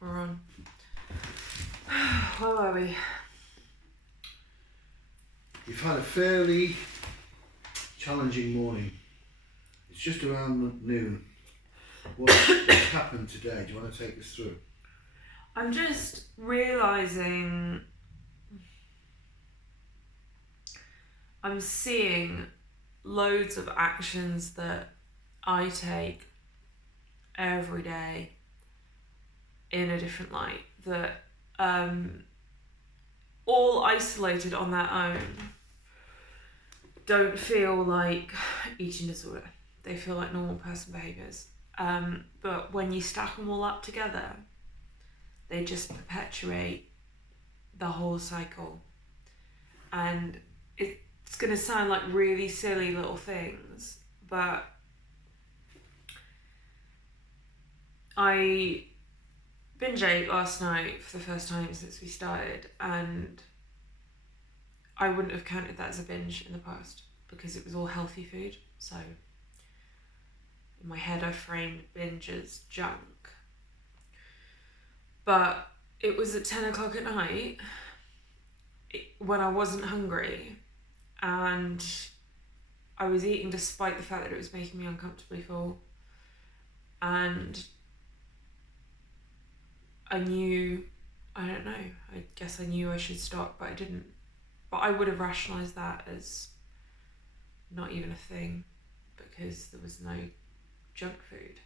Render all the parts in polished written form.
We're on. Where were we? You've had a fairly challenging morning. It's just around noon. What's happened today? Do you want to take us through? I'm just realising I'm seeing loads of actions that I take every day in a different light that all isolated on their own don't feel like eating disorder. They feel like normal person behaviours. But when you stack them all up together, they just perpetuate the whole cycle. And it's going to sound like really silly little things, but I binge ate last night for the first time since we started, and I wouldn't have counted that as a binge in the past because it was all healthy food. So in my head I framed binge as junk. But it was at 10 o'clock at night when I wasn't hungry, and I was eating despite the fact that it was making me uncomfortably full. And I knew, I don't know, I guess I knew I should stop, but I didn't. But I would have rationalised that as not even a thing because there was no junk food.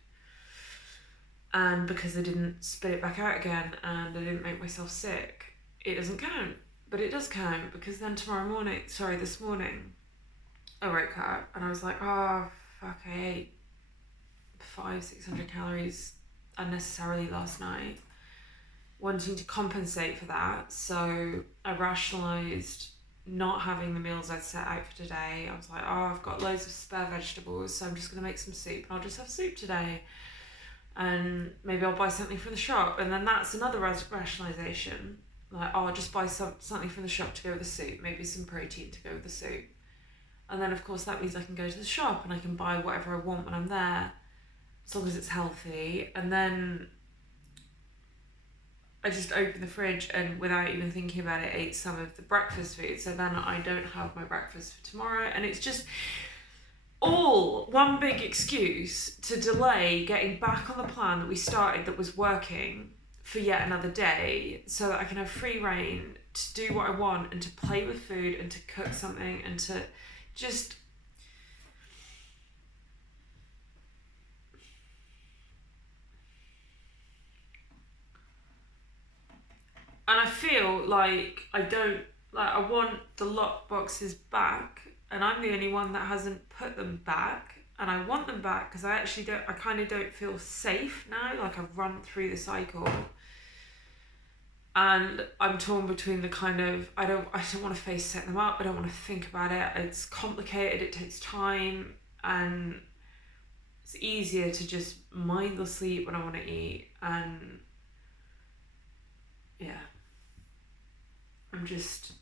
And because I didn't spit it back out again and I didn't make myself sick, it doesn't count. But it does count because then this morning, I woke up and I was like, oh, fuck, I ate 500-600 calories unnecessarily last night, wanting to compensate for that. So I rationalised not having the meals I'd set out for today. I was like, oh, I've got loads of spare vegetables, so I'm just going to make some soup and I'll just have soup today. And maybe I'll buy something from the shop. And then that's another rationalisation. Like, oh, I'll just buy something from the shop to go with the soup, maybe some protein to go with the soup. And then, of course, that means I can go to the shop and I can buy whatever I want when I'm there, as long as it's healthy. And then I just opened the fridge and without even thinking about it, ate some of the breakfast food. So then I don't have my breakfast for tomorrow. And it's just all one big excuse to delay getting back on the plan that we started that was working for yet another day, so that I can have free reign to do what I want and to play with food and to cook something and to just and I feel like I want the lock boxes back, and I'm the only one that hasn't put them back, and I want them back because I kind of don't feel safe now. Like, I've run through the cycle and I'm torn between the kind of, I don't want to face setting them up, I don't want to think about it, it's complicated, it takes time, and it's easier to just mindlessly eat when I want to eat. And yeah, I'm just